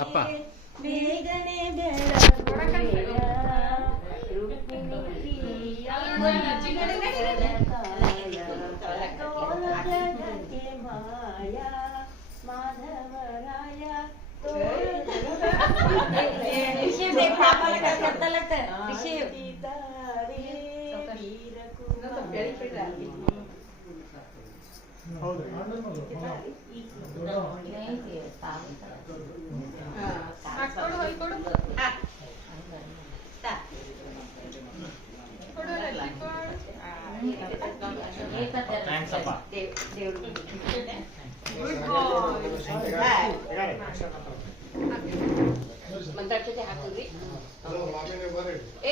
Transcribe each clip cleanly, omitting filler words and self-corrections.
ಅಪ್ಪ ಬೇಗನೆ ಮಾಧವರಾಯ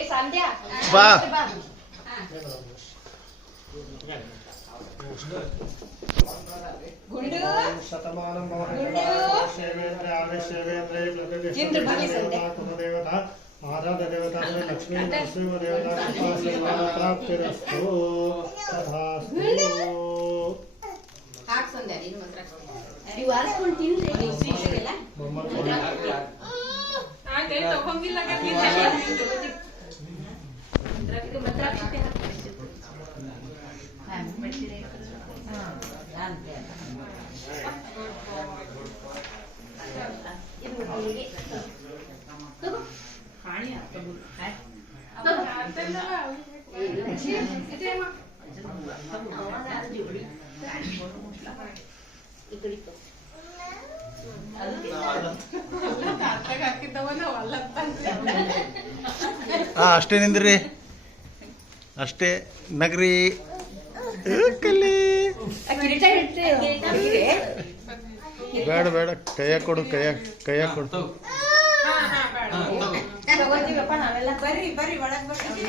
ಸಂಧ್ಯಾ ಬಾ ಗುಂಡು ಶತಮಾನಂ ದೇವತಾ ಆರಾಧ ದೇವತಾ ಲಕ್ಷ್ಮೀ ನರಸಿಂಹ ದೇವತಾ ಪ್ರಾಪ್ತಿರಸ್ತು ತಥಾಸ್ತು. ಅಷ್ಟೇ ನಿಂದ್ರಿ ಅಷ್ಟೇ ನಗರಿ ಕಲಿ ಬೇಡ ಬೇಡ ಕೈಯ ಕೊಡು ಕೈಯ ಕೊಡು ಬರ್ರಿ ಬರ್ರಿ ಒಳಗ್ ಬರ್ರಿ